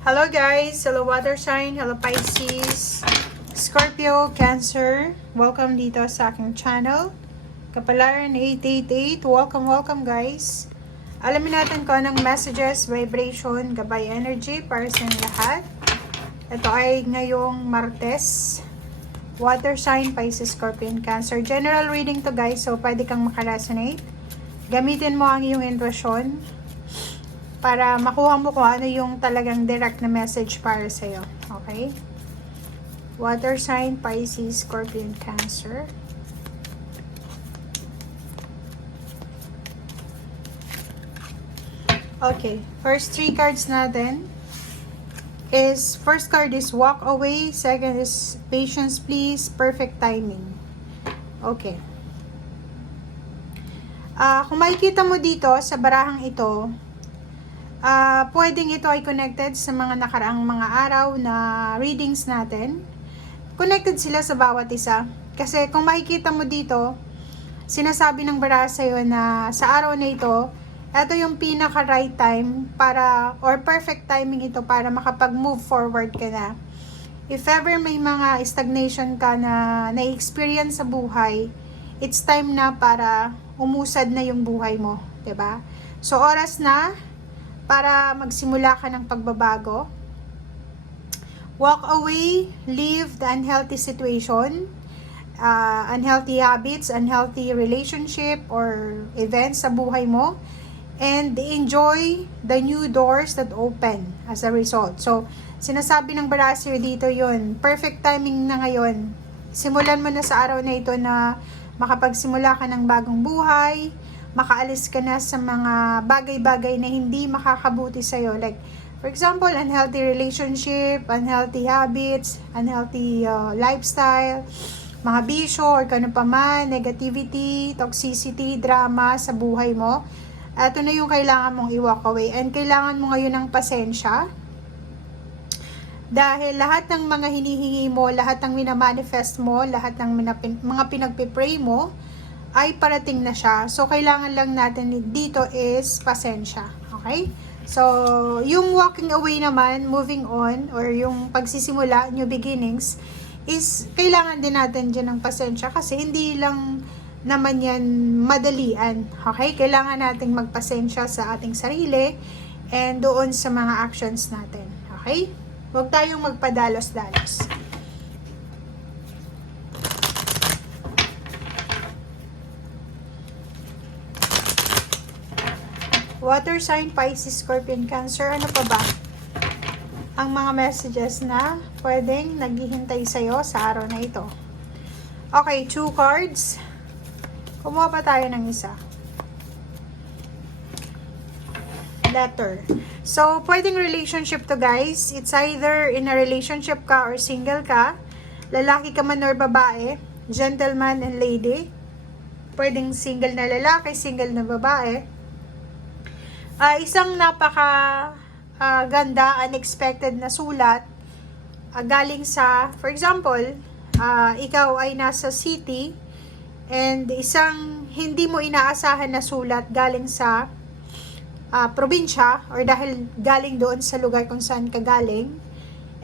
Hello guys! Hello water sign, hello Pisces, Scorpio, Cancer. Welcome dito sa aking channel. Kapalaran 888. Welcome guys. Alamin natin kung anong messages, vibration, gabay energy para sa inyong lahat. Ito ay ngayong Martes. Water sign, Pisces, Scorpio, Cancer. General reading to guys, so pwede kang makaresonate. Gamitin mo ang iyong intuition para makuha mo kung ano yung talagang direct na message para sa'yo. Okay? Water sign, Pisces, Scorpion, Cancer. Okay. First three cards natin is, first card is walk away. Second is patience please. Perfect timing. Okay. Kung makikita mo dito sa barahang ito, pwedeng ito ay connected sa mga nakaraang mga araw na readings natin. Connected sila sa bawat isa. Kasi kung makikita mo dito, sinasabi ng baraha sa'yo na sa araw na ito yung pinaka right time para, or perfect timing ito para makapag-move forward ka na. If ever may mga stagnation ka na na-experience sa buhay, it's time na para umusad na yung buhay mo. 'Di ba? So oras na para magsimula ka ng pagbabago. Walk away, leave the unhealthy situation, unhealthy habits, unhealthy relationship or events sa buhay mo, and enjoy the new doors that open as a result. So, sinasabi ng Barasir dito yun, perfect timing na ngayon. Simulan mo na sa araw na ito na makapagsimula ka ng bagong buhay, makaalis ka na sa mga bagay-bagay na hindi makakabuti sa'yo. Like, for example, unhealthy relationship, unhealthy habits, unhealthy lifestyle, mga bisyo or kano pa man, negativity, toxicity, drama sa buhay mo. Ito na yung kailangan mong i-walk away. And kailangan mo ngayon ng pasensya. Dahil lahat ng mga hinihingi mo, lahat ng minamanifest mo, lahat ng mga pinagpipray mo, ay parating na siya. So, kailangan lang natin dito is pasensya. Okay? So, yung walking away naman, moving on, or yung pagsisimula, new beginnings, is kailangan din natin dyan ng pasensya kasi hindi lang naman yan madalian. Okay? Kailangan nating magpasensya sa ating sarili and doon sa mga actions natin. Okay? Huwag tayong magpadalos-dalos. Water sign, Pisces, Scorpion, Cancer. Ano pa ba ang mga messages na pwedeng naghihintay sa'yo sa araw na ito? Okay, 2 cards. Kumuha pa tayo ng isa. Letter. So, pwedeng relationship to guys. It's either in a relationship ka or single ka. Lalaki ka man or babae. Gentleman and lady. Pwedeng single na lalaki, single na babae. Isang napaka ganda, unexpected na sulat galing sa, for example, ikaw ay nasa city and isang hindi mo inaasahan na sulat galing sa probinsya or dahil galing doon sa lugar kung saan ka galing,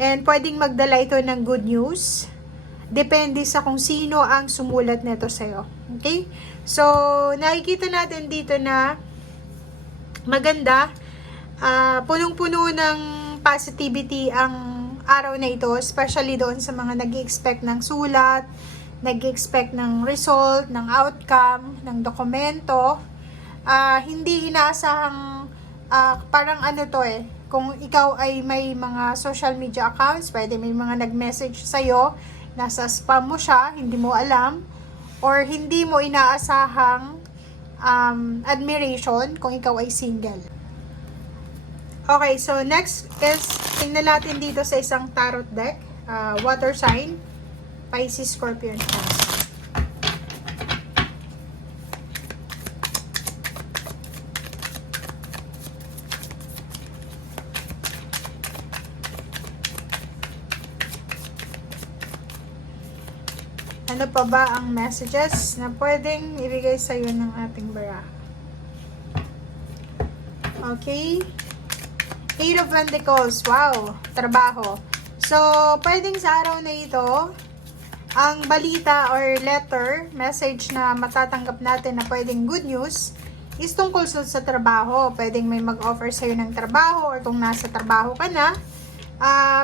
and pwedeng magdala ito ng good news. Depende sa kung sino ang sumulat nito sa'yo. Okay? So, nakikita natin dito na maganda, punong-puno ng positivity ang araw na ito, especially doon sa mga nag-i-expect ng sulat, nag-i-expect ng result, ng outcome, ng dokumento. Hindi inaasahang, parang ano to kung ikaw ay may mga social media accounts, pwede may mga nag-message sa'yo, nasa spam mo siya, hindi mo alam, or hindi mo inaasahang admiration kung ikaw ay single. Okay, so next is tingnan natin dito sa isang tarot deck, water sign, Pisces, Scorpion, Cancer. Ano pa ba ang messages na pwedeng ibigay sa iyo ng ating baraha? Okay. Eight of Pentacles. Wow. Trabaho. So, pwedeng sa araw na ito, ang balita or letter, message na matatanggap natin na pwedeng good news, is tungkol sa trabaho. Pwedeng may mag-offer sa'yo ng trabaho or kung nasa trabaho ka na,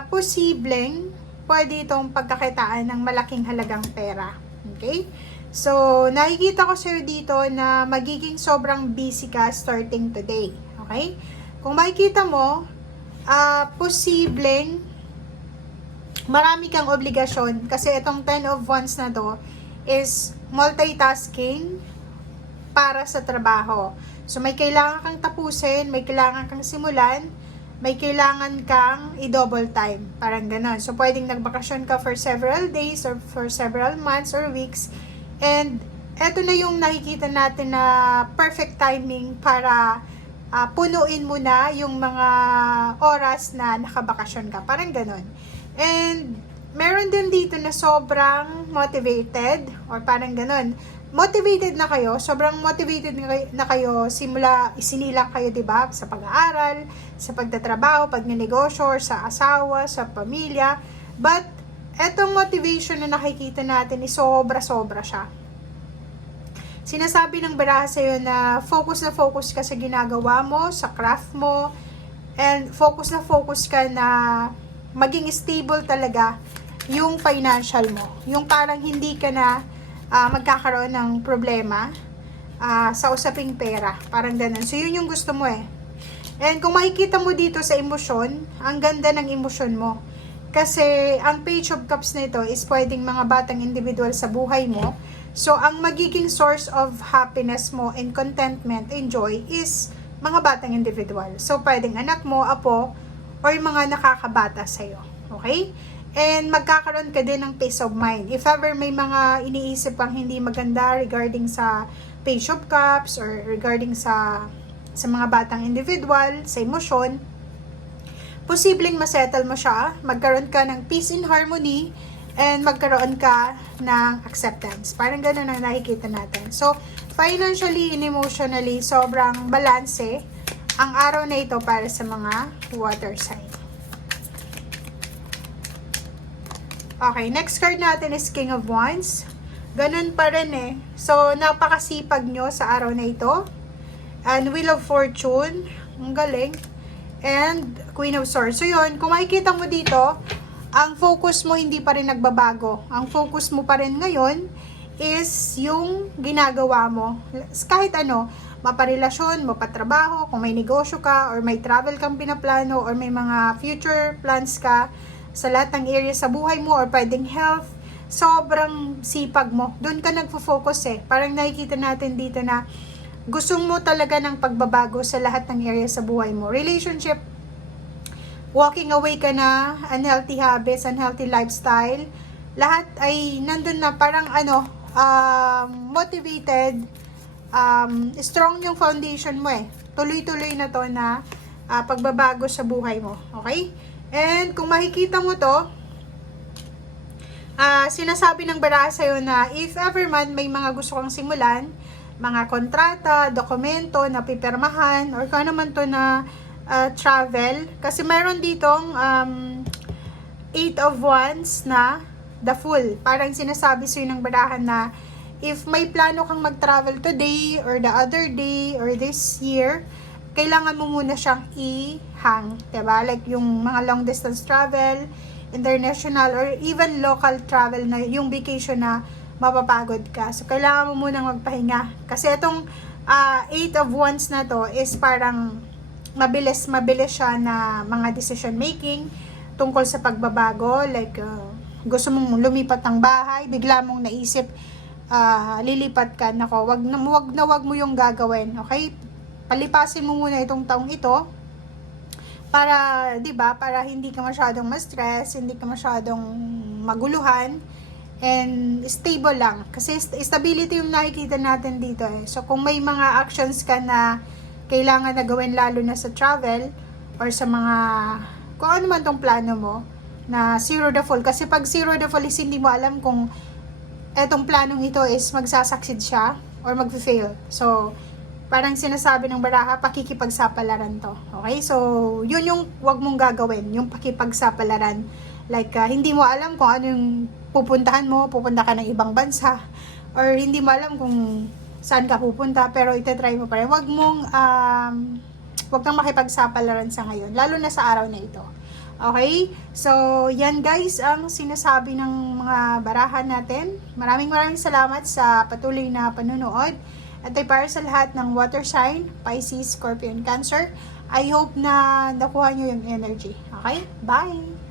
posibleng pwede itong pagkakitaan ng malaking halagang pera. Okay? So, nakikita ko sa'yo dito na magiging sobrang busy ka starting today. Okay? Kung makikita mo, posibleng marami kang obligasyon kasi itong 10 of Wands na to is multitasking para sa trabaho. So, may kailangan kang tapusin, may kailangan kang simulan, may kailangan kang i-double time. Parang ganon. So, pwedeng nagbakasyon ka for several days or for several months or weeks. And, eto na yung nakikita natin na perfect timing para punuin mo na yung mga oras na nakabakasyon ka. Parang ganon. And, meron din dito na sobrang motivated or parang ganon. Motivated na kayo, sobrang motivated na kayo, isinilang kayo, diba? Sa pag-aaral, sa pagtatrabaho, pagnenegosyo, or sa asawa, sa pamilya. But, etong motivation na nakikita natin, sobra-sobra siya. Sinasabi ng baraha sa'yo na focus ka sa ginagawa mo, sa craft mo, and focus ka na maging stable talaga yung financial mo. Yung parang hindi ka na magkakaroon ng problema sa usaping pera. Parang ganun. So, yun yung gusto mo eh. And kung makikita mo dito sa emosyon, ang ganda ng emosyon mo. Kasi, ang Page of Cups na ito is pwedeng mga batang individual sa buhay mo. So, ang magiging source of happiness mo and contentment and joy is mga batang individual. So, pwedeng anak mo, apo, or mga nakakabata sa'yo. Okay? And magkakaroon ka din ng peace of mind. If ever may mga iniisip kang hindi maganda regarding sa Page of Cups or regarding sa mga batang individual, sa emosyon, posibleng masettle mo siya, magkaroon ka ng peace and harmony, and magkaroon ka ng acceptance. Parang ganun ang nakikita natin. So, financially and emotionally, sobrang balanse ang araw na ito para sa mga water sign. Okay, next card natin is King of Wands. Ganun pa rin eh. So, napakasipag nyo sa araw na ito. And Wheel of Fortune. Ang galing. And Queen of Swords. So, yun. Kung makikita mo dito, ang focus mo hindi pa rin nagbabago. Ang focus mo pa rin ngayon is yung ginagawa mo. Kahit ano, maparelasyon, mapatrabaho, kung may negosyo ka, or may travel kang pinaplano, or may mga future plans ka, sa lahat ng area sa buhay mo or pwedeng health, sobrang sipag mo. Doon ka nagfo-focus eh. Parang nakikita natin dito na gusto mo talaga ng pagbabago sa lahat ng area sa buhay mo. Relationship, walking away ka na, unhealthy habits, unhealthy lifestyle, lahat ay nandun na parang motivated, strong yung foundation mo eh. Tuloy-tuloy na to na pagbabago sa buhay mo. Okay? And kung makikita mo to, sinasabi ng baraha sa'yo na if ever man may mga gusto kang simulan, mga kontrata, dokumento na pipirmahan, or kung ano man to na travel, kasi mayroon ditong 8 of Wands na the Fool. Parang sinasabi sa'yo ng barahan na if may plano kang mag-travel today, or the other day, or this year, kailangan mo muna siyang i-hang, diba? Like yung mga long distance travel, international, or even local travel na yung vacation na mapapagod ka. So, kailangan mo munang magpahinga. Kasi itong 8 of Wands na to is parang mabilis siya na mga decision making tungkol sa pagbabago. Like, gusto mong lumipat ng bahay, bigla mong naisip, lilipat ka. Nako, wag mo yung gagawin. Okay? Palipasin mo muna itong taong ito para, 'di ba, para hindi ka masyadong ma-stress, hindi ka masyadong maguluhan, and stable lang. Kasi stability yung nakikita natin dito eh. So, kung may mga actions ka na kailangan na gawin lalo na sa travel or sa mga, kung ano man tong plano mo, na zero the fall. Kasi pag zero the fall is hindi mo alam kung etong planong ito is magsasucceed siya or mag-fail. So, parang sinasabi ng baraha, pakikipagsapalaran to. Okay? So, yun yung wag mong gagawin, yung pakipagsapalaran. Like, hindi mo alam kung ano yung pupuntahan mo, pupunta ka ng ibang bansa, or hindi mo alam kung saan ka pupunta, pero itatry mo pa rin. Wag kang makipagsapalaran sa ngayon, lalo na sa araw na ito. Okay? So, yan guys ang sinasabi ng mga barahan natin. Maraming salamat sa patuloy na panunood. At ay para sa lahat ng water sign, Pisces, Scorpion, Cancer, I hope na nakuha nyo yung energy. Okay? Bye!